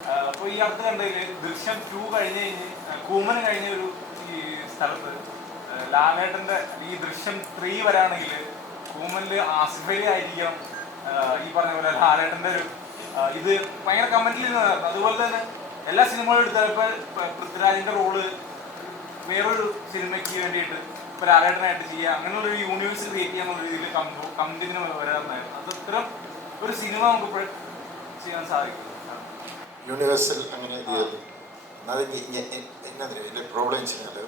അപ്പോൾ ഈ അടുത്ത് കണ്ടതിൽ ദൃശ്യം 2 കഴിഞ്ഞ് കൂമന് കഴിഞ്ഞ ഒരു ഈ സ്ഥലത്ത് ലാലേട്ടൻ്റെ ഈ ദൃശ്യം 3 വരാണെങ്കിൽ കൂമനിൽ ആസിഫ് അലി ആയിരിക്കാം ഈ പറഞ്ഞ പോലെ ലാലേട്ടൻ്റെ ഒരു ഇത് ഭയങ്കര കമന്റിൽ നിന്നായിരുന്നു. അതുപോലെ തന്നെ എല്ലാ സിനിമകളും എടുത്താൽ ഇപ്പോൾ പൃഥ്വിരാജിൻ്റെ റോള് വേറൊരു സിനിമയ്ക്ക് വേണ്ടിയിട്ട് ഇപ്പോൾ ലാലേട്ടനായിട്ട് ചെയ്യുക, അങ്ങനെയുള്ളൊരു യൂണിവേഴ്സ് ക്രിയേറ്റ് ചെയ്യാന്നുള്ള രീതിയിൽ കമ്പനിന് വരാറുണ്ടായിരുന്നു. അത് ഇത്തരം ഒരു സിനിമ നമുക്ക് ചെയ്യാൻ സാധിക്കും. യൂണിവേഴ്സൽ അങ്ങനെ പ്രോബ്ലം ചെയ്യുന്നത്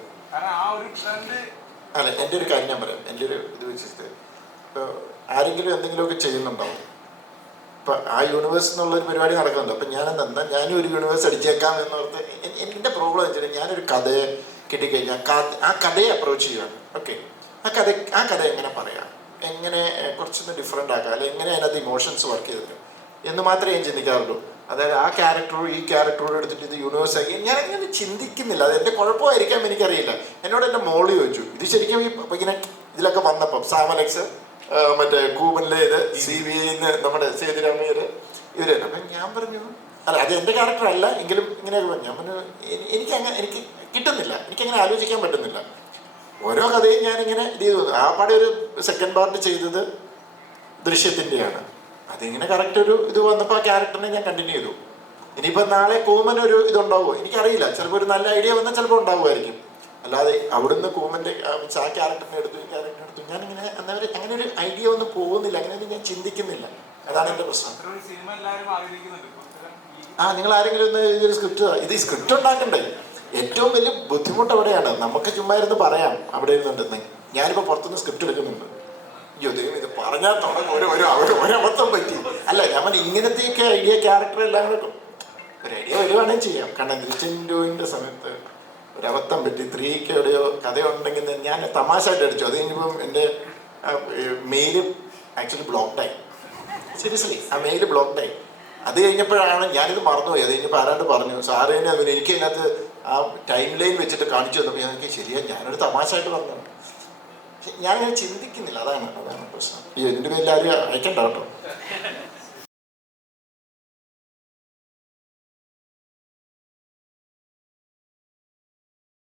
അല്ല. എൻ്റെ ഒരു കാര്യം ഞാൻ പറയാം. എൻ്റെ ഒരു ഇത് വെച്ചിട്ട് ഇപ്പോൾ ആരെങ്കിലും എന്തെങ്കിലുമൊക്കെ ചെയ്യുന്നുണ്ടാവും. ഇപ്പം ആ യൂണിവേഴ്സ് എന്നുള്ളൊരു പരിപാടി നടക്കുന്നുണ്ട്. അപ്പം ഞാനെന്താ ഞാനും ഒരു യൂണിവേഴ്സ് അടിച്ചേക്കാം എന്നോർത്ത് എൻ്റെ പ്രോബ്ലം വെച്ചിട്ട് ഞാനൊരു കഥയെ കിട്ടിക്കഴിഞ്ഞാൽ ആ കഥയെ അപ്രോച്ച് ചെയ്യുകയാണ്. ഓക്കെ, ആ കഥ എങ്ങനെ പറയാം, എങ്ങനെ കുറച്ചൊന്ന് ഡിഫറെൻ്റ് ആക്കാം, അല്ലെങ്കിൽ എങ്ങനെ അതിനകത്ത് ഇമോഷൻസ് വർക്ക് ചെയ്തിട്ട് എന്ന് മാത്രമേ ഞാൻ ചിന്തിക്കാറുള്ളൂ. അതായത് ആ ക്യാരക്ടറോട് ഈ ക്യാരക്ടറോട് എടുത്തിട്ട് ഇത് യൂണിവേഴ്സ് ആക്കി ഞാനങ്ങനെ ചിന്തിക്കുന്നില്ല. അത് എൻ്റെ കുഴപ്പമായിരിക്കാം, എനിക്കറിയില്ല. എന്നോട് എൻ്റെ മോള് ചോദിച്ചു, ഇത് ശരിക്കും ഇപ്പം ഇങ്ങനെ ഇതിലൊക്കെ വന്നപ്പം സാമലക്സ് മറ്റേ കൂമനിലെ ഇത് CBI നമ്മുടെ സേതുരാമയ്യർ ഇവർ. അപ്പം ഞാൻ പറഞ്ഞു അല്ല അത് എൻ്റെ ക്യാരക്ടർ അല്ല എങ്കിലും ഇങ്ങനെയൊക്കെ പറഞ്ഞു. ഞാൻ പറഞ്ഞു എനിക്ക് കിട്ടുന്നില്ല, എനിക്കങ്ങനെ ആലോചിക്കാൻ പറ്റുന്നില്ല. ഓരോ കഥയും ഞാനിങ്ങനെ ഇത് ചെയ്തു. ആ പാടെ ഒരു സെക്കൻഡ് പാർട്ട് ചെയ്തത് ദൃശ്യത്തിൻ്റെയാണ്. അതിങ്ങനെ കറക്റ്റ് ഒരു ഇത് വന്നപ്പോൾ ആ ക്യാരക്ടറിനെ ഞാൻ കണ്ടിന്യൂ ചെയ്തു. ഇനിയിപ്പോൾ നാളെ കൂമനൊരു ഇതുണ്ടാവുമോ എനിക്കറിയില്ല. ചിലപ്പോൾ ഒരു നല്ല ഐഡിയ വന്നാൽ ചിലപ്പോൾ ഉണ്ടാവുമായിരിക്കും. അല്ലാതെ അവിടുന്ന് കൂമൻ്റെ ആ ക്യാരക്ടറിനെ എടുത്തു ഈ ക്യാരക്ടറിനെ എടുത്തു ഞാനിങ്ങനെ അങ്ങനെ ഒരു ഐഡിയ ഒന്നും പോകുന്നില്ല. അങ്ങനെയൊന്നും ഞാൻ ചിന്തിക്കുന്നില്ല. അതാണ് എൻ്റെ പ്രശ്നം. നിങ്ങൾ ആരെങ്കിലും ഒന്ന് ഇതൊരു സ്ക്രിപ്റ്റ് ഇത് സ്ക്രിപ്റ്റ് ഉണ്ടാക്കണ്ടേ? ഏറ്റവും വലിയ ബുദ്ധിമുട്ട് അവിടെയാണ്. നമുക്ക് ചുമ്മാ ഇരുന്ന് പറയാം അവിടെ ഇരുന്നുണ്ടെന്ന്. ഞാനിപ്പോൾ പുറത്തുനിന്ന് സ്ക്രിപ്റ്റ് എടുക്കുന്നുണ്ട്. ദൈവം ഇത് പറഞ്ഞാൽ തുടങ്ങും ഒരബദ്ധം പറ്റി. അല്ല ഞാൻ പറഞ്ഞ ഇങ്ങനത്തെയൊക്കെ ഐഡിയ ക്യാരക്ടർ എല്ലാം കൂടെ ഒരു ഐഡിയ വരുവാണെങ്കിൽ ചെയ്യാം. കാരണം ദൃശ്യം 2 സമയത്ത് ഒരബദ്ധം പറ്റി. 3ക്ക് എവിടെയോ കഥയുണ്ടെങ്കിൽ ഞാൻ തമാശയായിട്ട് അടിച്ചു. അത് കഴിഞ്ഞപ്പം എൻ്റെ മെയില് ആക്ച്വലി ബ്ലോക്ക്ഡായി. സീരിയസ്ലി ആ മെയില് ബ്ലോക്ക്ഡായി. അത് കഴിഞ്ഞപ്പോഴാണ് ഞാനിത് മറന്നുപോയി. അത് കഴിഞ്ഞപ്പോൾ ആരാണ്ട് പറഞ്ഞു സാറ് തന്നെ അതിന് എനിക്ക് അതിനകത്ത് ആ ടൈം ലൈൻ വെച്ചിട്ട് കാണിച്ചു തന്നപ്പോൾ എനിക്ക് ശരിയാ ഞാനൊരു തമാശയായിട്ട് പറഞ്ഞു. ഞാനങ്ങനെ ചിന്തിക്കുന്നില്ല. അതാണ് പ്രശ്നം. ഇതിൻ്റെ പേരിൽ ആരും അയക്കണ്ട കേട്ടോ.